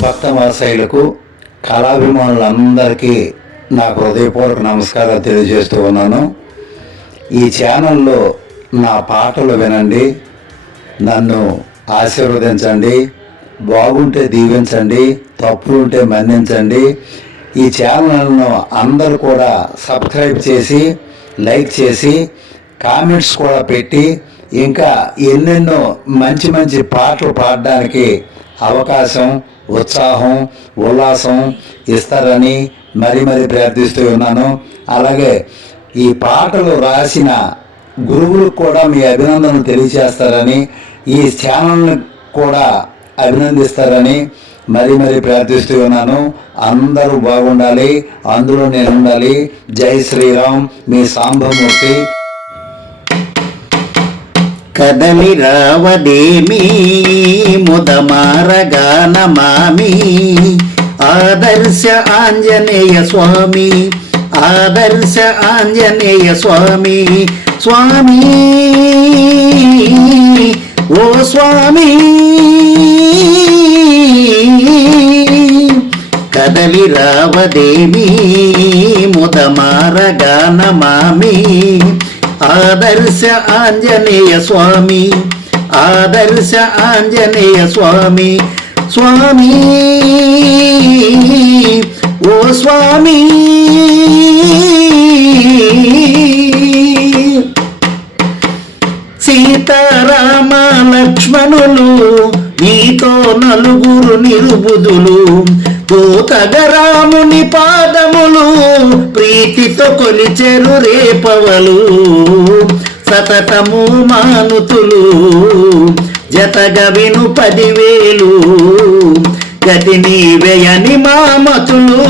భక్త మహాశైలకు కళాభిమానులందరికీ నాకు హృదయపూర్వక నమస్కారాలు తెలియజేస్తూ ఉన్నాను. ఈ ఛానల్లో నా పాటలు వినండి నన్ను ఆశీర్వదించండి బాగుంటే దీవించండి తప్పులు ఉంటే మన్నించండి. ఈ ఛానల్ను అందరూ కూడా సబ్స్క్రైబ్ చేసి లైక్ చేసి కామెంట్స్ కూడా పెట్టి ఇంకా ఎన్నెన్నో మంచి మంచి పాటలు పాడడానికి అవకాశం ఉత్సాహం ఉల్లాసం ఇస్తారని మరీ మరీ ప్రార్థిస్తూ ఉన్నాను. అలాగే ఈ పాటలు రాసిన గురువులకు కూడా మీ అభినందనలు తెలియజేస్తారని ఈ ఛానల్ని కూడా అభినందిస్తారని మరీ మరీ ప్రార్థిస్తూ ఉన్నాను. అందరూ బాగుండాలి అందులో నేను ఉండాలి జై శ్రీరామ్ మీ సాంబమూర్తి. కదలి రావదేమి? ముదమారగానమామి ఆదర్శ ఆంజనేయ స్వామి ఆదర్శ ఆంజనేయ స్వామి స్వామి. ఓ స్వామి. కదలి రావదేవి ముదమారగానమామి ఆదర్శ ఆంజనేయ స్వామి ఆదర్శ ఆంజనేయ స్వామి స్వామి. ఓ స్వామి. సీతారామ లక్ష్మణులు నీతో నలుగురు నిరుబుదులు దూతగరాముని పాదములు ప్రీతితో కొలిచెరు రేపవలు సతతము మానుతులు జతగ విను పదివేలు. గతి నీవేయని మామతులు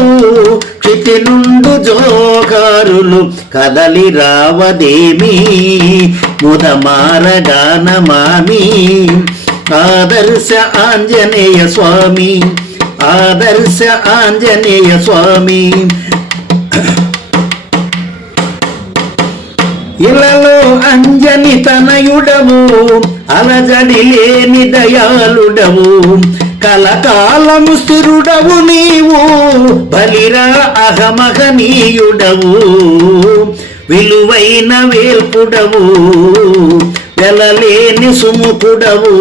క్షితి నుండు జోగారులు కదలి రావదేమి? ముదమారగానమామి? ఆదర్శ ఆంజనేయ స్వామి ఆదర్శ ఆంజనేయ స్వామి. ఇలలో అంజని తనయుడవు అలజడి లేని దయాలుడవు కలకాలము స్థిరుడవు నీవు బలిరా అహమహనీయుడవు విలువైన వేల్పుడవు వెలలేని సుముఖుడవు.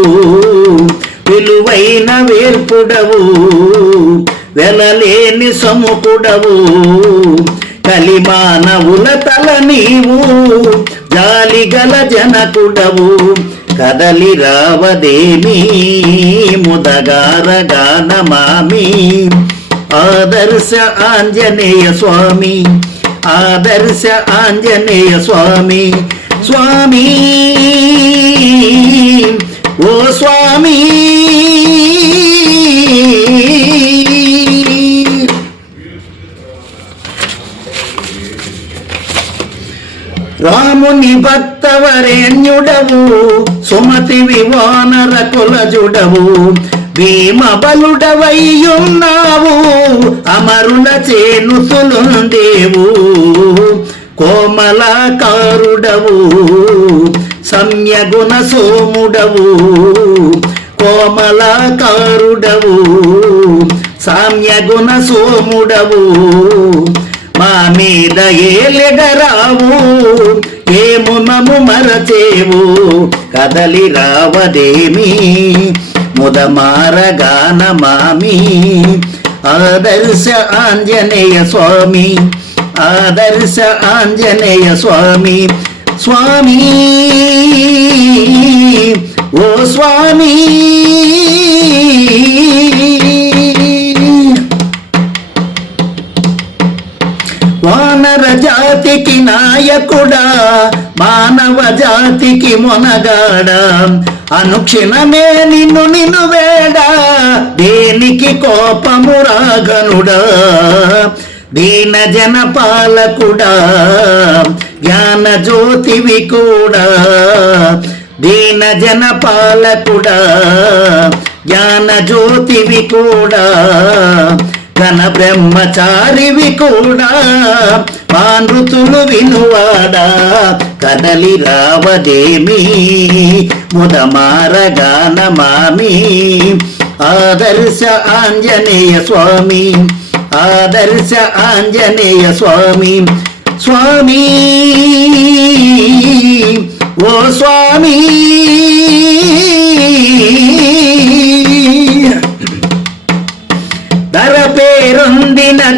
విలువైన వేల్పుడవు. వెలలేని సముకుడవు. కలిమానవుల తల నీవు జాలిగల జనకుడవు. కదలి రావదేమీ ముదగారగా నమామి ఆదర్శ ఆంజనేయ స్వామి ఆదర్శ ఆంజనేయ స్వామి స్వామి. ఓ స్వామి. రాముని భక్తవరేణ్యుడవు సుమతి వివానర కులజుడవు. భీమ బలుడవయ్యున్నావు అమరుల చేను సులుందేవు కోమలాకారుడవు సమ్యగుణ సోముడవు. కోమలాకారుడవు సామ్యగుణ సోముడవు. మీద ఏలెగరావు ఏమునము మరచేవు కదలి రావదేమి? ముదమారగానమామి ఆదర్శ ఆంజనేయ స్వామి ఆదర్శ ఆంజనేయ స్వామి స్వామి ఓ స్వామి. జాతికి నాయకుడా మానవ జాతికి మొనగాడ. అనుక్షణమే నిన్ను నిన్ను వేడా దేనికి కోపము రాగనుడా. దీన జన పాలకుడా జ్ఞాన జ్యోతివి కూడా. దీన జన పాలకుడా జ్ఞాన జ్యోతివి కూడా. ఘన బ్రహ్మచారివి కూడా. పానృతులు వినువాడా? కదలి రావదేమి? ముదమారగానమామి ఆదర్శ ఆంజనేయ స్వామి. ఆదర్శ ఆంజనేయ స్వామి. స్వామి. ఓ స్వామి.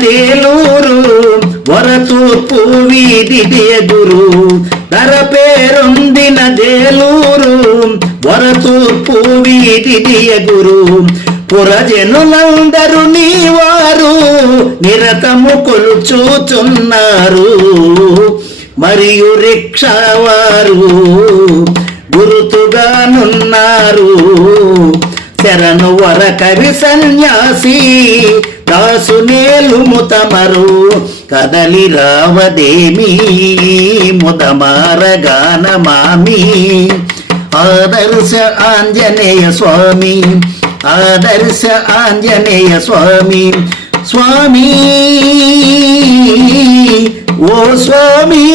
నేలూరు వరతూర్పు వీధి గురు ధర పేరొందిన దేలూరు వరతూర్పు వీధి గురు పురజనులందరూ నీవారు నిరతము కొలుచూచున్నారు. మరియు రిక్షావారు గురుతుగానున్నారు శరణు వర కవి సన్యాసి కాసు నేలు ముతమరు కదలి రావదేమి ముతమారగాన మామి. ఆదర్శ ఆంజనేయ స్వామి ఆదర్శ ఆంజనేయ స్వామి స్వామి. ఓ స్వామి.